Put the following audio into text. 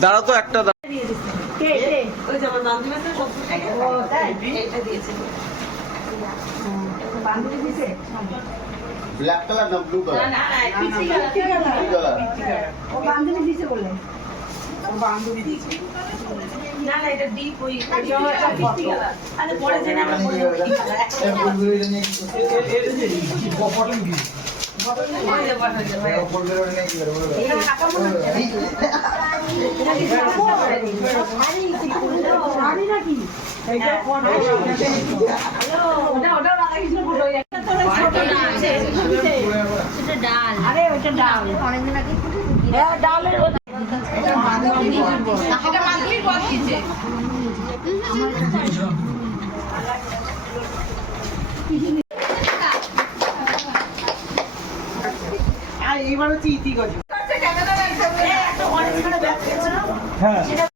দাঁড়া তো একটা ব্ল্যাক কালার না ব্লু কালার? ও বান্ধবী দিছে বলে। না না এটা ডিপ ওই আরে পরে জেনে আমরা বলবো কি কালার আরে ওটা ডাল অনেকদিন আগে ডালের এইবার হচ্ছে ইতি গজ